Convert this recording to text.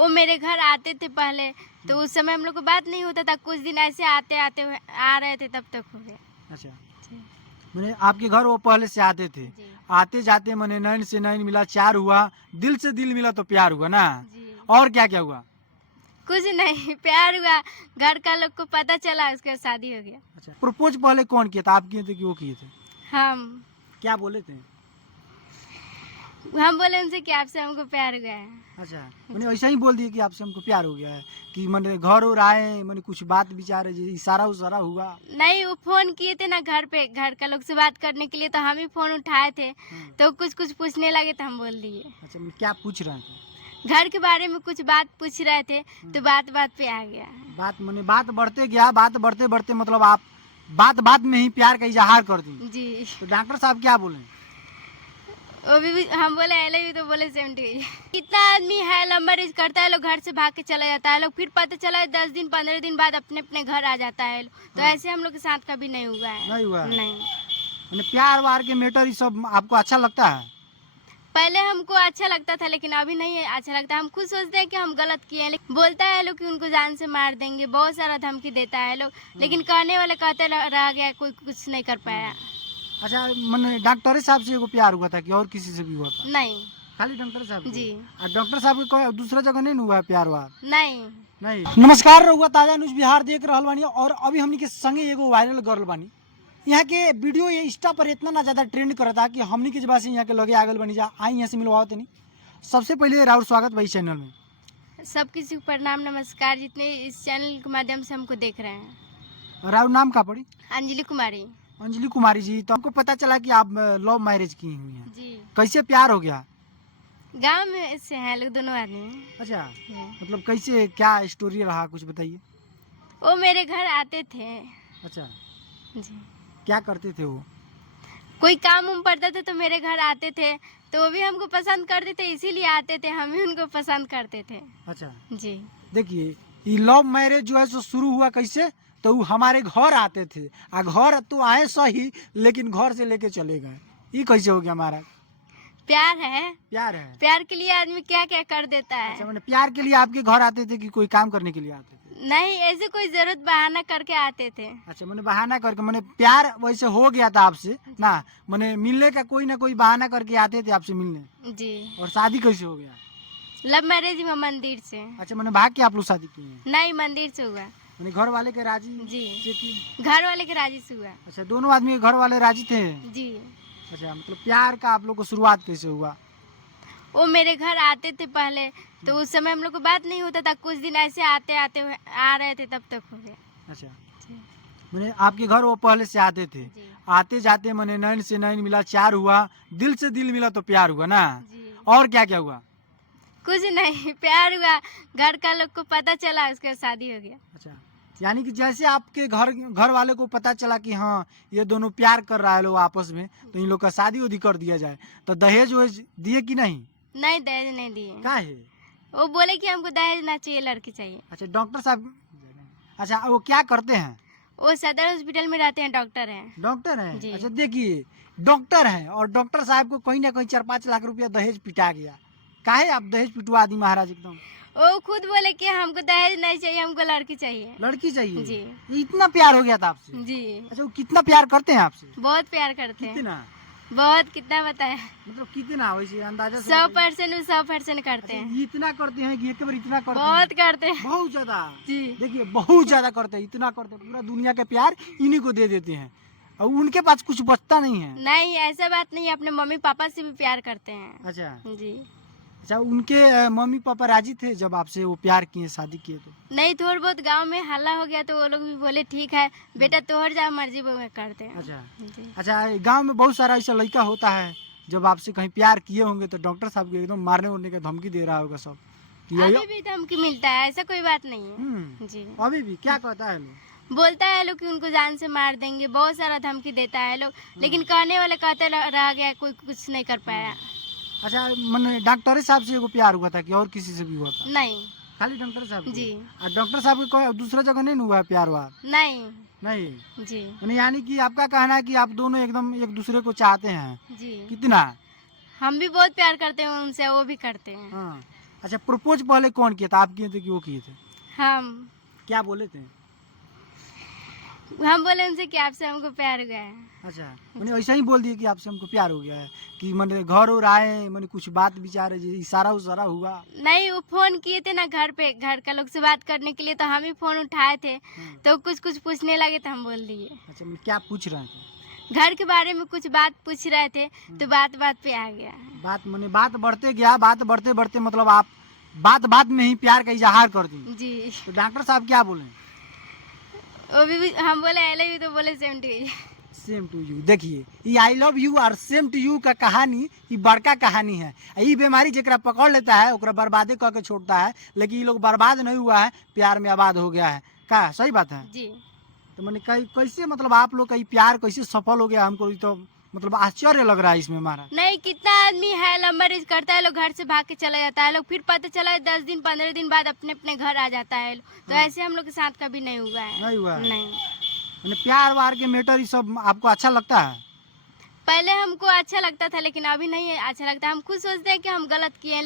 वो मेरे घर आते थे पहले, तो उस समय हम लोग को बात नहीं होता था। कुछ दिन ऐसे आते आते आ रहे थे, तब तक हो गया। अच्छा, जी। मैंने आपके घर वो पहले से आते थे, जी। आते जाते मैंने नैन से नैन मिला, चार हुआ, दिल से दिल मिला तो प्यार हुआ ना। जी। और क्या क्या हुआ? कुछ नहीं, प्यार हुआ, घर का लोग को पता चला, उसके बाद शादी हो गया। अच्छा, प्रपोज पहले कौन किया था, आप किए थे कि वो किए थे? हम क्या बोले थे? हम बोले उनसे कि आपसे हमको प्यार हुआ है। अच्छा, मैंने ऐसा ही बोल दिया कि आपसे हमको प्यार हो गया है, कि मैंने घर और आए, मैंने कुछ बात विचार इशारा उशारा हुआ? नहीं, वो फोन किए थे ना घर पे, घर का लोग से बात करने के लिए, तो हम ही फोन उठाए थे। तो कुछ कुछ पूछने लगे तो हम बोल दिए। अच्छा, मैंने क्या पूछ रहे थे? घर के बारे में कुछ बात पूछ रहे थे, तो बात बात पे आ गया। बात बढ़ते गया, बात बढ़ते बढ़ते मतलब आप बात बात में ही प्यार का इजहार कर दी। जी। तो डॉक्टर साहब क्या बोले? वो भी हम बोले आई लव यू, तो बोले सेम टू यू। कितना आदमी है लव मैरिज करता है, लोग घर से भाग के चला जाता है, लोग फिर पता चला 10 दिन 15 दिन बाद अपने अपने घर आ जाता है। तो ऐसे हम लोग के साथ कभी नहीं हुआ है। नहीं हुआ है? नहीं। मैंने प्यार वार के मैटर ये सब आपको अच्छा लगता है? पहले हमको अच्छा लगता था, लेकिन अभी नहीं अच्छा लगता। हम खुद सोचते हैं कि हम गलत किए हैं, लेकिन बोलता है लोग कि उनको जान से मार देंगे, बहुत सारा धमकी देता है लोग, लेकिन कहने वाले कहते रह गया, कोई कुछ नहीं कर पाया। अच्छा, मैंने डॉक्टर साहब से एगो प्यार हुआ था कि और किसी से भी हुआ था? नहीं। खाली डॉक्टर साहब से? जी। और डॉक्टर साहब के कोई दूसरा जगह नहीं हुआ है प्यार वार? नहीं। नहीं। नमस्कार, रहुआ ताजा न्यूज बिहार देख रहल बानी, और अभी हमनी के संगे एगो वायरल गर्ल बानी। यहाँ के वीडियो ये इंस्टा पर इतना ना ज्यादा ट्रेंड करता कि हमनी के जब से यहाँ के लगे आगल बनी जा, आई यहाँ से मिलवाओ तनी। सबसे पहले राहुल स्वागत भाई चैनल में। सब किसी को प्रणाम नमस्कार, जितने इस चैनल के माध्यम से हमको देख रहे हैं। राहुल नाम का पड़ी? अंजलि कुमारी। अंजलि कुमारी जी, तो हमको पता चला कि आप लव मैरिज की हुई हैं। जी। कैसे प्यार हो गया? गांव में से हैं लोग दोनों आदमी। अच्छा, मतलब कैसे, क्या स्टोरी रहा, कुछ बताइए। वो मेरे घर आते थे। अच्छा, जी। क्या करते थे वो? कोई काम उम पड़ता था तो मेरे घर आते थे, तो वो भी हमको पसंद करते थे, इसीलिए आते थे, हम भी उनको पसंद करते थे। अच्छा, जी। देखिए, ये लव मैरिज जो है सो शुरू हुआ कैसे, तो वो हमारे घर आते थे, आ घर तो आए सही, लेकिन घर से लेके चले गए। ये कैसे हो गया हमारा? प्यार है। प्यार है। प्यार के लिए आदमी क्या क्या कर देता है। अच्छा, मैंने प्यार के लिए आपके घर आते थे कि कोई काम करने के लिए आते थे? नहीं, ऐसे कोई जरूरत बहाना करके आते थे। अच्छा, मैंने बहाना करके, मैंने प्यार वैसे हो गया था आपसे ना, मैंने मिलने का कोई ना कोई बहाना करके आते थे आपसे मिलने। जी। और शादी कैसे हो गया? लव मैरिज में मंदिर से। अच्छा, मैंने भाग के आप लोग शादी की है? नहीं, मंदिर से हुआ। मैंने घर वाले के राजी जी। से की? घर वाले के राजी से हुआ। अच्छा, दोनों आदमी के घर वाले राजी थे? जी। अच्छा, मतलब प्यार का आप लोग को शुरुआत कैसे हुआ? वो मेरे घर आते थे पहले, तो उस समय हम लोग को बात नहीं होता था। कुछ दिन ऐसे आते आते आ रहे थे, तब तक हो गया। अच्छा, जी। मैंने आपके घर वो पहले से आते थे, जी। आते जाते मैंने नैन से नैन मिला, चार हुआ, दिल से दिल मिला तो प्यार हुआ ना। जी। और क्या क्या हुआ? कुछ नहीं, प्यार हुआ, घर का लोग को पता चला, उसके बाद शादी हो गया। अच्छा, यानी कि जैसे आपके घर वाले को पता चला कि हाँ ये दोनों प्यार कर रहा है लोग आपस में, तो इन लोग का शादी उदी कर दिया जाए, तो दहेज वहेज दिए कि नहीं? नहीं, दहेज नहीं दिए। क्या है? वो बोले कि हमको दहेज ना चाहिए, लड़की चाहिए। अच्छा, डॉक्टर साहब, अच्छा वो क्या करते हैं? वो सदर हॉस्पिटल में रहते हैं, डॉक्टर हैं। डॉक्टर हैं? जी। अच्छा, देखिए, डॉक्टर हैं और डॉक्टर साहब को कहीं ना कहीं 4-5 लाख रुपया दहेज पिटा गया। काहे आप दहेज पिटवा दी महाराज एकदम? वो खुद बोले कि हमको दहेज नहीं चाहिए, हमको लड़की चाहिए। लड़की चाहिए? जी। इतना प्यार हो गया था आपसे? जी। अच्छा, वो कितना प्यार करते हैं आपसे? बहुत प्यार करते हैं। कितना? बहुत, कितना बताया। मतलब कितना, वैसे अंदाजा से 100% 100% करते हैं। अच्छा, इतना करते हैं कि एक बार इतना करते बहुत हैं? करते हैं। बहुत ज्यादा? जी। देखिए, बहुत ज्यादा करते हैं, इतना करते हैं, पूरा दुनिया का प्यार इन्हीं को दे देते हैं, और उनके पास कुछ बचता नहीं है। नहीं, ऐसा बात नहीं है, अपने मम्मी पापा से भी प्यार करते हैं। अच्छा। जी। अच्छा, उनके मम्मी पापा राजी थे जब आपसे वो प्यार किए, शादी किए तो? नहीं, थोड़ा बहुत गांव में हल्ला हो गया, तो वो लोग भी बोले ठीक है बेटा, तोहर जा मर्जी, वो करते हैं। अच्छा। जी। अच्छा, गांव में बहुत सारा ऐसा लड़का होता है, जब आपसे कहीं प्यार किए होंगे तो डॉक्टर साहब को एकदम मारने उड़ने का धमकी दे रहा होगा सब कि अभी भी धमकी मिलता है, ऐसा कोई बात नहीं है। हम्म, जी। अभी भी क्या कहता है लोग? बोलता है लोग कि उनको जान से मार देंगे, बहुत सारा धमकी देता है लोग, लेकिन कहने वाले कहते रह गया, कोई कुछ नहीं कर पाया। अच्छा, मैंने डॉक्टर साहब से एगो प्यार हुआ था कि और किसी से भी हुआ था? नहीं। खाली डॉक्टर साहब को? जी। और डॉक्टर साहब के कोई दूसरा जगह नहीं हुआ है प्यार वार? नहीं। नहीं? जी। मैंने, यानी कि आपका कहना है कि आप दोनों एकदम एक दूसरे को चाहते हैं? जी। कितना? हम भी बहुत प्यार करते हैं उनसे, वो भी करते हैं। हाँ, अच्छा, प्रपोज पहले कौन किया था, आप किए थे कि वो किए थे? हम क्या बोले थे? हम बोले उनसे कि आपसे हमको प्यार हो गया है। अच्छा, मैंने ऐसा ही बोल दिया कि आपसे हमको प्यार हो गया है, कि मैंने घर और आए, मैंने कुछ बात विचार इशारा उशारा हुआ? नहीं, वो फोन किए थे ना घर पे, घर का लोग से बात करने के लिए, तो हम ही फोन उठाए थे। तो कुछ कुछ पूछने लगे तो हम बोल दिए। अच्छा, मैंने क्या पूछ रहे थे? घर के बारे में कुछ बात पूछ रहे थे, तो बात बात पे आ गया। बात बढ़ते गया, बात बढ़ते बढ़ते मतलब आप बात बात में ही प्यार का इजहार कर दी। जी। तो डॉक्टर साहब क्या बोले? वो भी हम बोले आई लव यू, तो बोले same to you. Same to you. देखिए, ये आई लव यू और सेम टू यू का कहानी ये बड़का कहानी है। ये बीमारी जरा पकड़ लेता है ओकरा बर्बादे करके छोड़ता है, लेकिन ये लोग बर्बाद नहीं हुआ है, प्यार में आबाद हो गया है। का सही बात है? जी। तो मैंने कैसे मतलब आप लोग का ये प्यार कैसे सफल हो गया, हमको तो मतलब आश्चर्य लग रहा है इसमें हमारा। नहीं, कितना आदमी है लव मैरिज करता है, लोग घर से भाग के चला जाता है, लोग फिर पता चला 10 दिन 15 दिन बाद अपने अपने घर आ जाता है। तो ऐसे हम लोग के साथ कभी नहीं हुआ है। नहीं हुआ है? नहीं। मैंने प्यार वार के मैटर ये सब आपको अच्छा लगता है? पहले हमको अच्छा लगता था, लेकिन अभी नहीं अच्छा लगता। हम खुद सोचते हैं कि हम गलत किए हैं।